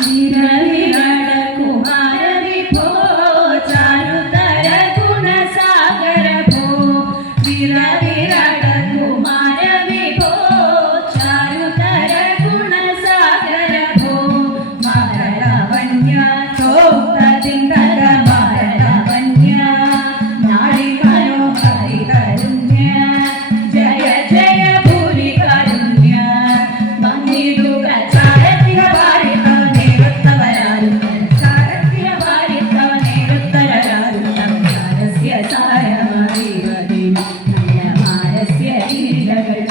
Amen.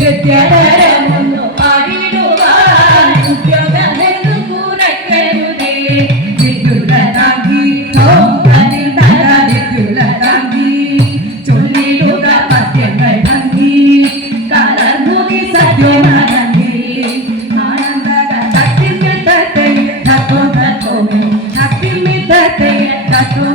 ഗത്യതരമൊന്നു പാടിടുക ഉദ്യോഗമെന്നു കൂറക്കരുതേ. വിദ്യുള താങ്കി അതിൽ തല വിദ്യുള താങ്കി. ചൊല്ലിടുക പദ്യങ്ങൾ നന്ദി. കലർമുതി സത്യമാനന്ദി ആനന്ദക തട്ടിമിത്തത്തെ തത്വം തത്വം തട്ടിമിത്തത്തെ തത്വം